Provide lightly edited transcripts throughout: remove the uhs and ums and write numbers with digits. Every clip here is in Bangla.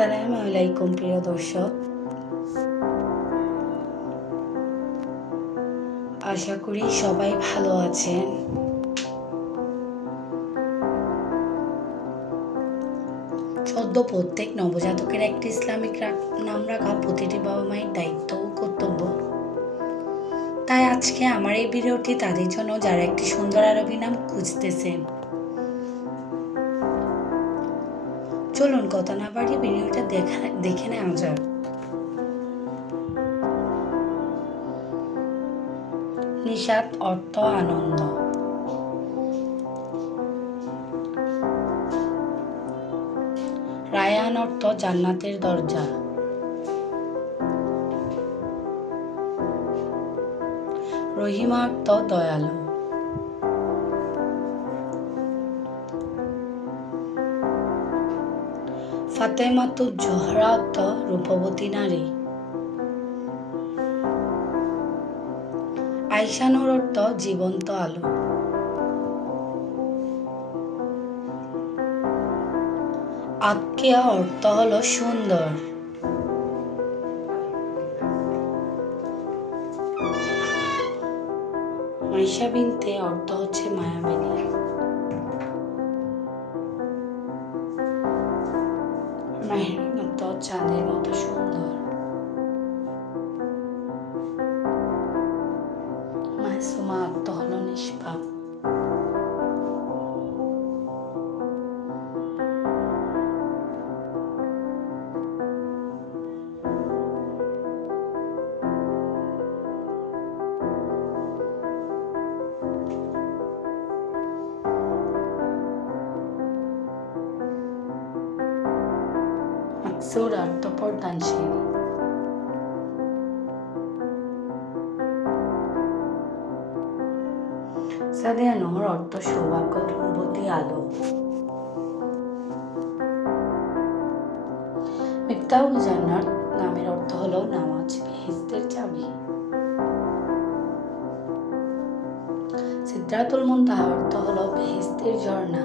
আসসালামু আলাইকুম প্রিয় দর্শক, আশা করি সবাই ভালো আছেন। প্রত্যেক নবজাতকের একটি ইসলামিক নাম রাখা প্রতিটি বাবা মায়ের দায়িত্ব ও কর্তব্য। তাই আজকে আমার এই ভিডিওটি তাদের জন্য যারা একটি সুন্দর আরবি নাম খুঁজতেছেন। চলুন কথা না বাড়িয়ে ভিডিওটা দেখে নেওয়া যাক। নিশাত অর্থ আনন্দ। রায়ান অর্থ জান্নাতের দরজা। রহিমা অর্থ দয়ালু। ফাতেমাতুজ জোহরা অর্থ রূপবতী নারী। আয়েশা নূর অর্থ জীবন্ত আলো। আকিয়া অর্থ হলো সুন্দর। মাইশা বিনতে অর্থ হচ্ছে মায়াবিনী। মেহরিন অর্থ চাঁদের মতো সুন্দর। মাসুমা অর্থ হলো নিষ্পাপ। মাকসুর অর্থ পর্দানশীল। সাদিয়া নূর অর্থ সৌভাগ্য ধূমবতী আলো। মিফতাহুল জান্নাত নামের অর্থ হলো নামাজ বেহেশতের চাবি। সিদরাতুল মুনতাহা অর্থ হলো বেহেশতের ঝর্ণা।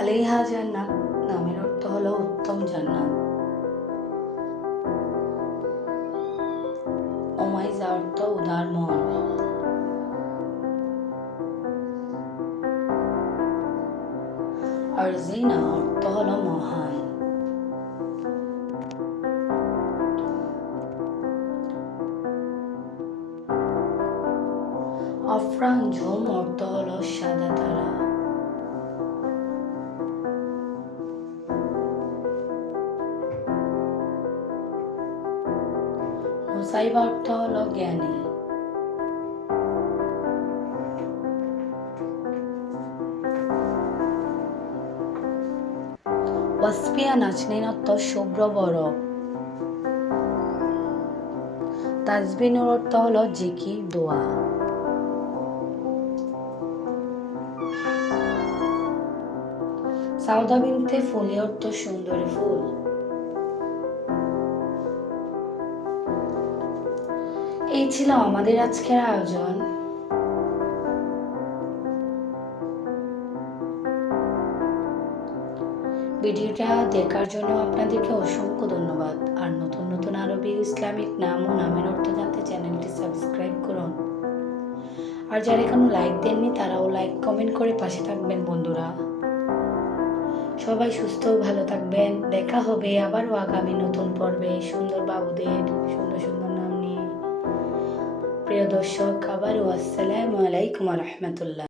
আলাইহা জান্নাত নামের অর্থ হলো উত্তম জান্নাত। ওমাইজা অর্থ উদার মন। আরজিনা অর্থ হলো মহান। আফরান ঝুম অর্থ হলো সাদা তারা। নুসাইবা অর্থ হলো জ্ঞানী। ওয়াসফিয়া নাজনীন অর্থ শুভ্র বরফ। তাজবিনুর অর্থ হলো জিকির দোয়া। সাউদা বিনতে ফুলি অর্থ সুন্দরী ফুল। এই ছিল আমাদের আজকের আয়োজন। ভিডিওটা দেখার জন্য আপনাদেরকে অসংখ্য ধন্যবাদ। আর নতুন নতুন আরবি ইসলামিক নাম ও নামের অর্থ জানতে চ্যানেলটি সাবস্ক্রাইব করুন। আর যারা এখনো লাইক দেননি তারাও লাইক কমেন্ট করে পাশে থাকবেন বন্ধুরা। সবাই সুস্থ ও ভালো থাকবেন। দেখা হবে আবারও আগামী নতুন পর্বে সুন্দর বাবুদের সুন্দর সুন্দর নাম নিয়ে। প্রিয় দর্শক, আবারও আসসালামু আলাইকুম ওয়া রাহমাতুল্লাহ।